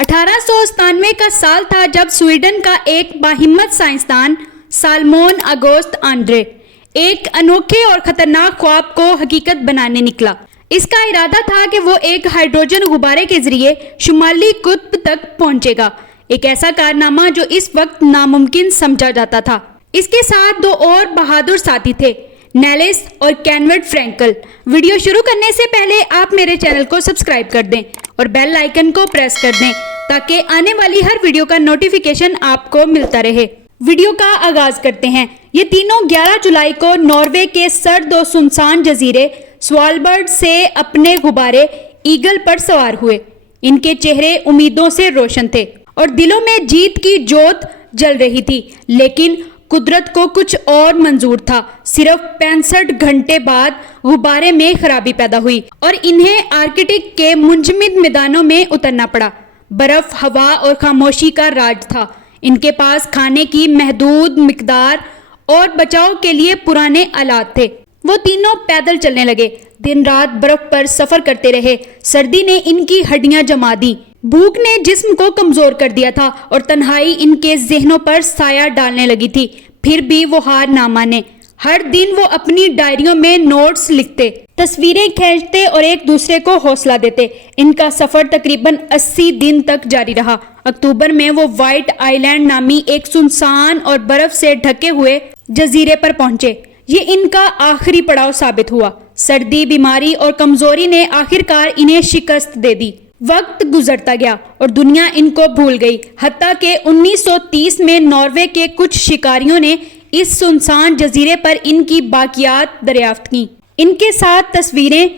1897 کا سال تھا جب سویڈن کا ایک باہمت سائنسدان سالمون آگوست آندرے ایک انوکھے اور خطرناک خواب کو حقیقت بنانے نکلا۔ اس کا ارادہ تھا کہ وہ ایک ہائیڈروجن غبارے کے ذریعے شمالی قطب تک پہنچے گا، ایک ایسا کارنامہ جو اس وقت ناممکن سمجھا جاتا تھا۔ اس کے ساتھ دو اور بہادر ساتھی تھے، نیلس اور کینورٹ فرینکل۔ ویڈیو شروع کرنے سے پہلے آپ میرے چینل کو سبسکرائب کر دیں اور بیل آئیکن کو پریس کر دیں تاکہ آنے والی ہر ویڈیو کا نوٹیفیکیشن آپ کو ملتا رہے۔ ویڈیو کا آغاز کرتے ہیں۔ یہ تینوں 11 جولائی کو ناروے کے سرد و سنسان جزیرے سوالبرڈ سے اپنے غبارے ایگل پر سوار ہوئے۔ ان کے چہرے امیدوں سے روشن تھے اور دلوں میں جیت کی جوت جل رہی تھی، لیکن قدرت کو کچھ اور منظور تھا۔ صرف 65 گھنٹے بعد غبارے میں خرابی پیدا ہوئی اور انہیں آرکٹک کے منجمد میدانوں میں اترنا پڑا۔ برف، ہوا اور خاموشی کا راج تھا۔ ان کے پاس کھانے کی محدود مقدار اور بچاؤ کے لیے پرانے آلات تھے۔ وہ تینوں پیدل چلنے لگے، دن رات برف پر سفر کرتے رہے۔ سردی نے ان کی ہڈیاں جما دیں، بھوک نے جسم کو کمزور کر دیا تھا اور تنہائی ان کے ذہنوں پر سایہ ڈالنے لگی تھی۔ پھر بھی وہ ہار نہ مانے۔ ہر دن وہ اپنی ڈائریوں میں نوٹس لکھتے، تصویریں کھینچتے اور ایک دوسرے کو حوصلہ دیتے۔ ان کا سفر تقریباً 80 دن تک جاری رہا۔ اکتوبر میں وہ وائٹ آئی لینڈ نامی ایک سنسان اور برف سے ڈھکے ہوئے جزیرے پر پہنچے۔ یہ ان کا آخری پڑاؤ ثابت ہوا۔ سردی، بیماری اور کمزوری نے آخرکار انہیں شکست دے دی۔ وقت گزرتا گیا اور دنیا ان کو بھول گئی، حتیٰ کہ 1930 میں ناروے کے کچھ شکاریوں نے اس سنسان جزیرے پر ان کی باقیات دریافت کیں۔ ان کے ساتھ تصویریں،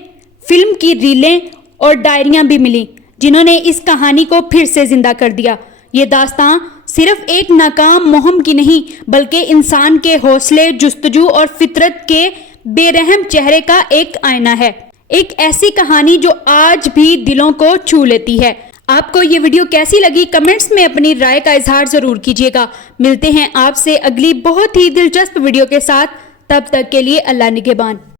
فلم کی ریلیں اور ڈائریاں بھی ملیں، جنہوں نے اس کہانی کو پھر سے زندہ کر دیا۔ یہ داستان صرف ایک ناکام مہم کی نہیں، بلکہ انسان کے حوصلے، جستجو اور فطرت کے بے رحم چہرے کا ایک آئینہ ہے۔ ایک ایسی کہانی جو آج بھی دلوں کو چھو لیتی ہے۔ آپ کو یہ ویڈیو کیسی لگی؟ کمنٹس میں اپنی رائے کا اظہار ضرور کیجیے گا۔ ملتے ہیں آپ سے اگلی بہت ہی دلچسپ ویڈیو کے ساتھ، تب تک کے لیے اللہ نگہبان۔